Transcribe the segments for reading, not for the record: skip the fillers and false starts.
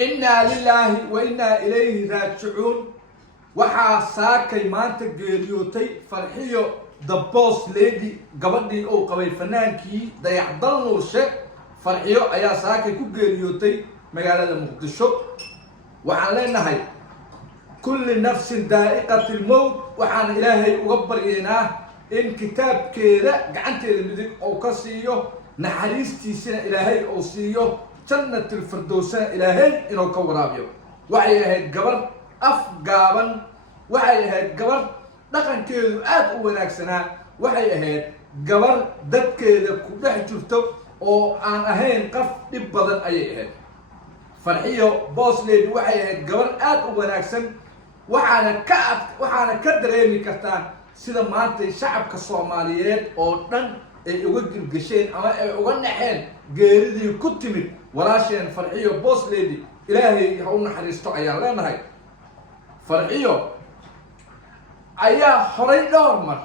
إنا لله وإنا إليه راجعون. waxaa saakay maanta geeriyootay farxiyo the boss lady gabadhii oo qabay fanaankii dayacdal nuurshe farxiyo ayaa saakay ku geeriyootay magaalada muqdisho. waxaan leenahay kulli nafsin daa'iqatil mawt. waxaan ilaahay uga baryeynaa in kitaabkeeda gacanteeda midig oo ka siiyo, naxariistiisana ilaahay oo siiyo, jannatul firdawsana ilaahay inuu ka waraabiyo. waxay ahayd gabar afgaaban, waxay ahayd gabar dhaqankeedu aad u wanaagsanaa, waxay ahayd gabar dadkeeda ku dhex jirto oo aan ahayn qof dhib badan ayay ahayd. farxiyo boss lady waxay ahayd gabar aad u wanaagsan. waxaana ka dareemi kartaan sida maanta shacabka Soomaaliyeed oo dhan ay uga gilgasheen ama ay uga naxeen geeridii ku timid walaasheen farxiyo boss lady. ilaahay ha u naxariisto ayaan leenahay. farxiyo ayaa horay dhowr mar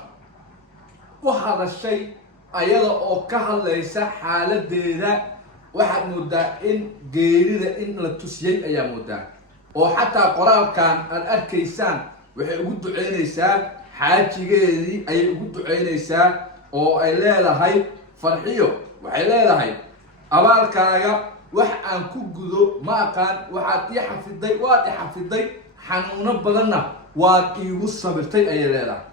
u hadashay ayada oo ka hadlaysa xaaladeeda. waxaad moodaa in geerida in la tusiyey ayaa moodaa, oo xataa qoraalkan aad arkaysaan waxay ugu duceynaysaa xaajigeedii ayay ugu duceynaysaa oo ay leedahay farxiyo waxay leedahay abaalkaaga wax aan ku gudo ma aqaan, waxaad ii xafiday, waad i xafiday, xanuuno badanna waad iigu sabirtay ayay leedahay.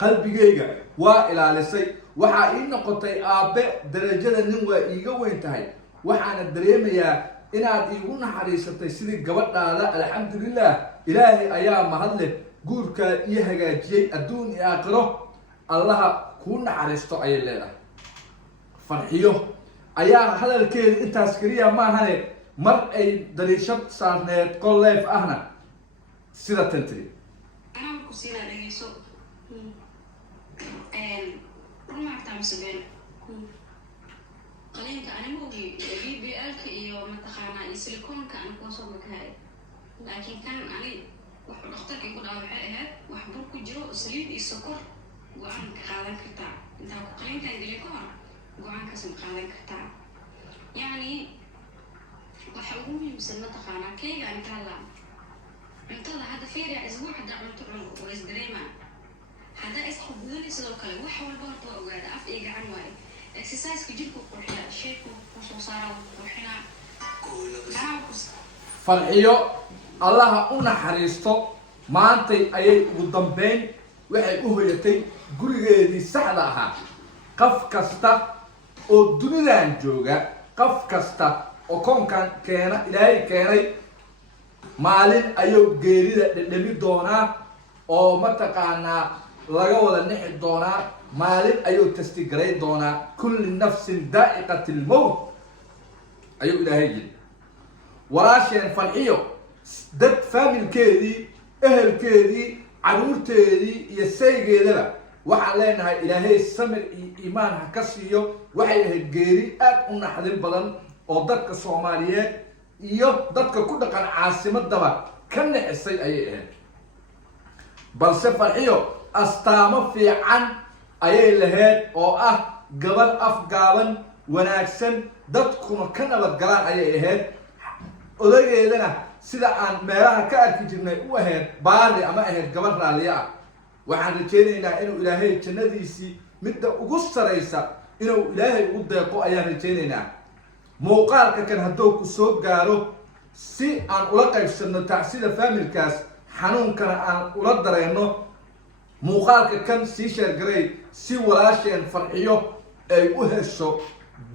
qalbigayga waa ilaalisay, waxaa ii noqotay aabe, darajada nin waa iiga weyn tahay. waxaana dareemayaa inaad iigu naxariisatay sidii gabadhaada. alxamdulilah, ilaahay ayaa mahad leh, guurkaa ii hagaajiyey adduun iyo aakhiro, allaha kuu naxariisto ayay leedahay. farxiyo ayaa hadalkeeda intaas keliya maahane mar ay dariishad saarneed qol leef ahna sida tantri قلينك أنا موجي BBL كيو متخانة سيليكون كأنا كوسو مكاي، لكن كان أنا وحضرتك يقول أو حاجة وحبور كجرو سليد السكر وعن كخالن كتا، أنت قلين كان جليكون وعن كسم خالن كتا، يعني وحقومي مسمى تخانة كي يعني كلا، أنت هذا فيري أسبوع حدا عملت عنه وإسدريما، هذا إسحب بدون يسلوكله وحول برضه وقاعد أفيق عن واي. exercise كجيبه قرحنا شيء وصوصارة قرحنا farxiyo allaha u naxariisto. maantay ayay ugu dambeyn waxay u hoyatay gurigeedii saxda ahaa. qof kasta oo dunidan jooga, qof kasta oo koonkan ilaahay keenay, maalin ayuu geerida dhedhemi doonaa oo mataqaanaa laga wada nixi doonaa. maalin ayuu tastigaray doonaa. kulli nafsin daa'iqatil mawt ayuu ilaahay yidhi. walaasheen farxiyo dad faamilkeedii, ehelkeedii, caruurteedii iyo saygeedaba waxaan leenahay ilaahay samir iyo iimaan ha ka siiyo. waxay ahayd geeri aad u naxdin badan oo dadka Soomaaliyeed iyo dadka ku dhaqan caasimadaba ka nixisay ayay ahayd. balse farxiyo astaamo fiican ayay lahayd oo ah gabar afgaaban, wanaagsan, dadkuna ka nabad galaan ayay ahayd. odageedana sida aan meelaha ka arki jirnay u ahayd baari ama ahayd gabar raaliya ah. waxaan rajaynaynaa inuu ilaahay jannadiisii midda ugu saraysa inuu ilaahay ugu deeqo ayaan rajaynaynaa. muuqaalka kan hadduu ku soo gaaro si aan ula qaybsanno tacsida faamilkaas, xanuunkana aan ula dareenno, muuqaalka kan sii sheergaray si walaasheen farxiyo ay u hesho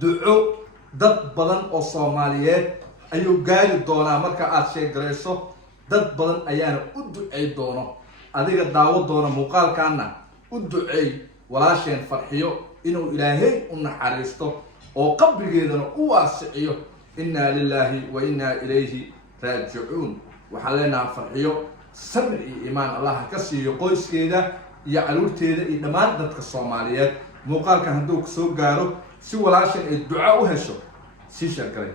duco. dad badan oo Soomaaliyeed ayuu gaari doonaa marka aad sheergarayso. dad badan ayaana u ducey doono. adiga daawo doona muuqaalkaana u duceey walaasheen farxiyo inuu ilaahay u naxariisto oo qabrigeedana u waasiciyo. inna lillahi wa inna ilayhi raajicuun. waxaan leenahay farxiyo sabir iyo iimaan allah ka siiyo qoyskeeda iyo caruurteeda iyo dhammaan dadka Soomaaliyeed. muuqaalkan hadduu ku soo gaaro si walaasheen ay duco u hesho sii sheergaray.